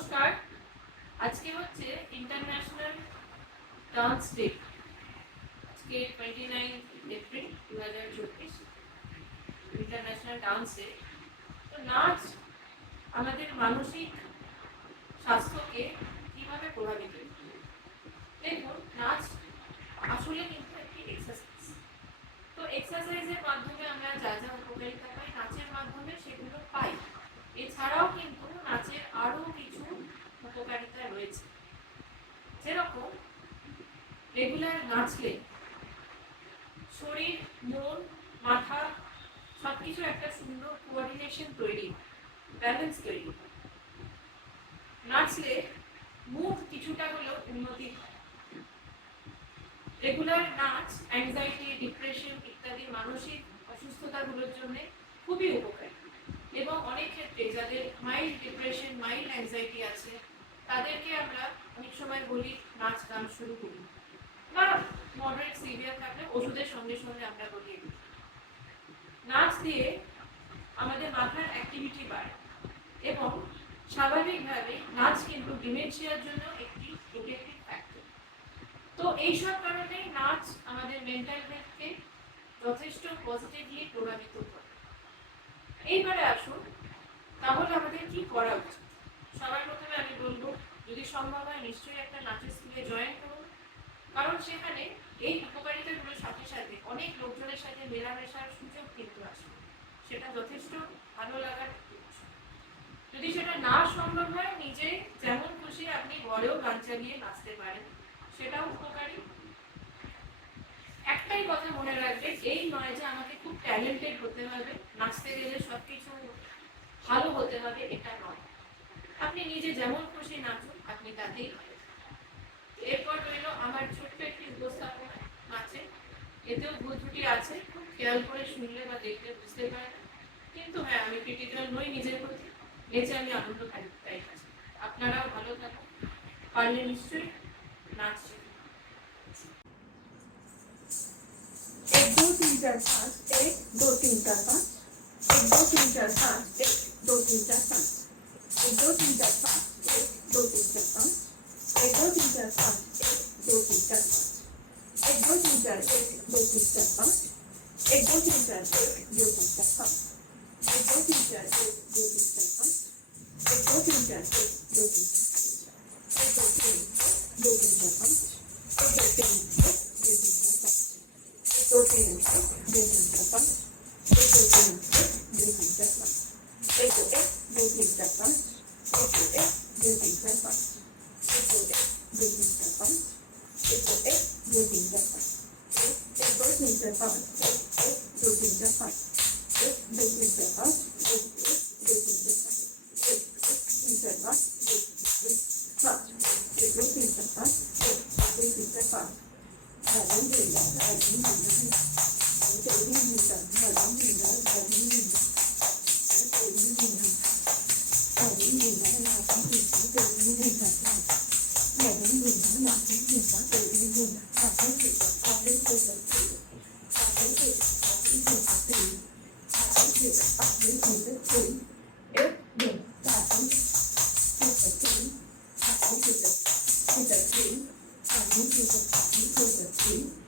নমস্কার। আজকে হচ্ছে ইন্টারন্যাশনাল ডান্স ডে। আজকে 29 এপ্রিল 2024 ইন্টারন্যাশনাল ডান্স ডে। তো নাচ আমাদের মানসিক স্বাস্থ্যকে কিভাবে প্রভাবিত করে? দেখুন, নাচ আসলে কিন্তু একটি এক্সারসাইজ। তো এক্সারসাইজের মাধ্যমে আমরা যা যা উপকারিতা পাই, নাচের মাধ্যমে সেগুলো পাই। এছাড়াও কিন্তু নাচের আরো কিছু উপকারিতা রয়েছে। যেরকম রেগুলার নাচলে শরীর, মন, মাথা সবকিছু একটা সুন্দর কোঅর্ডিনেশন তৈরি হয়, ব্যালেন্স তৈরি হয়। নাচলে মুড কিছুটা হলেও উন্নতি হয়। রেগুলার নাচ অ্যাংজাইটি, ডিপ্রেশন ইত্যাদি মানসিক অসুস্থতাগুলোর জন্য খুবই উপকারী এবং অনেক ক্ষেত্রে যাদের মাইল্ড ডিপ্রেশন, মাইল্ড অ্যাংজাইটি আছে তাদেরকে আমরা অনেক সময় বলি নাচ গান শুরু করি, বা মডারেট সিভিয়ার থাকলে ওষুধের সঙ্গে সঙ্গে আমরা বলি। নাচ দিয়ে আমাদের মাথার অ্যাক্টিভিটি বাড়ে এবং স্বাভাবিকভাবে নাচ কিন্তু ডিমেনশিয়ার জন্য একটি প্রোটেক্টিভ ফ্যাক্টর। তো এইসব কারণেই নাচ আমাদের মেন্টাল হেলথকে যথেষ্ট পজিটিভলি প্রভাবিত করে। এইবারে আসুন, তাহলে আমাদের কি করা উচিত? সবার প্রথমে আমি বলবো, যদি সম্ভব হয় নিশ্চয়ই একটা নাচের স্কুলে জয়েন করুন, কারণ সেখানে এই উপকারিতাগুলোর সাথে সাথে অনেক লোকজনের সাথে মেলামেশার সুযোগ কিন্তু আসবে। সেটা যথেষ্ট ভালো লাগার। যদি সেটা না সম্ভব হয়, নিজে যেমন খুশি আপনি ঘরেও গান চালিয়ে নাচতে পারেন, সেটাও উপকারী। একটাই কথা মনে রাখবেন, এই নয় যে আমাকে খুব ট্যালেন্টেড হতে হবে, নাচতে গেলে সবকিছু ভালো হতে হবে, এটা নয়। আপনি নিজে যেমন খুশি নাচুন, আপনি তাতেই হবে। এরপর রইল আমার ছোট্ট একটি উপস্থাপনা নাচে। এতেও ভুল ত্রুটি আছে, খুব খেয়াল করে শুনলে বা দেখলে বুঝতে পারে। কিন্তু হ্যাঁ, আমি ক্রিটিক্যাল নই নিজের প্রতি, নেচে আমি আনন্দ পাই। আপনারাও ভালো থাকুন, পারলে নিশ্চয়ই নাচ শিখুন। 1 2 3 4 5 1 2 3 4 5 1 2 3 4 5 1 2 3 4 5 1 2 3 4 5 1 2 3 4 5 1 2 3 4 5 1 2 3 4 5 1 2 3 4 1 2 3 4 5 1 2 3 4 1 2 3 4 5 1 2 3 4 1 2 3 4 5 1 2 3 4 1 2 3 4 1 2 3 2 3 4 5 1 2 3 2 3 4 5 1 2 3 2 3 4 5 1 2 3 2 3 4 5 1 2 2 3 4 5 1 2 2 3 4 5 1 2 2 3 4 5 1 2 2 3 4 5 1 2 3 4 5 1 2 3 4 5 1 2 3 4 5 1 2 3 4 5 1 2 3 4 5 1 2 3 4 5 1 2 3 4 5 Three.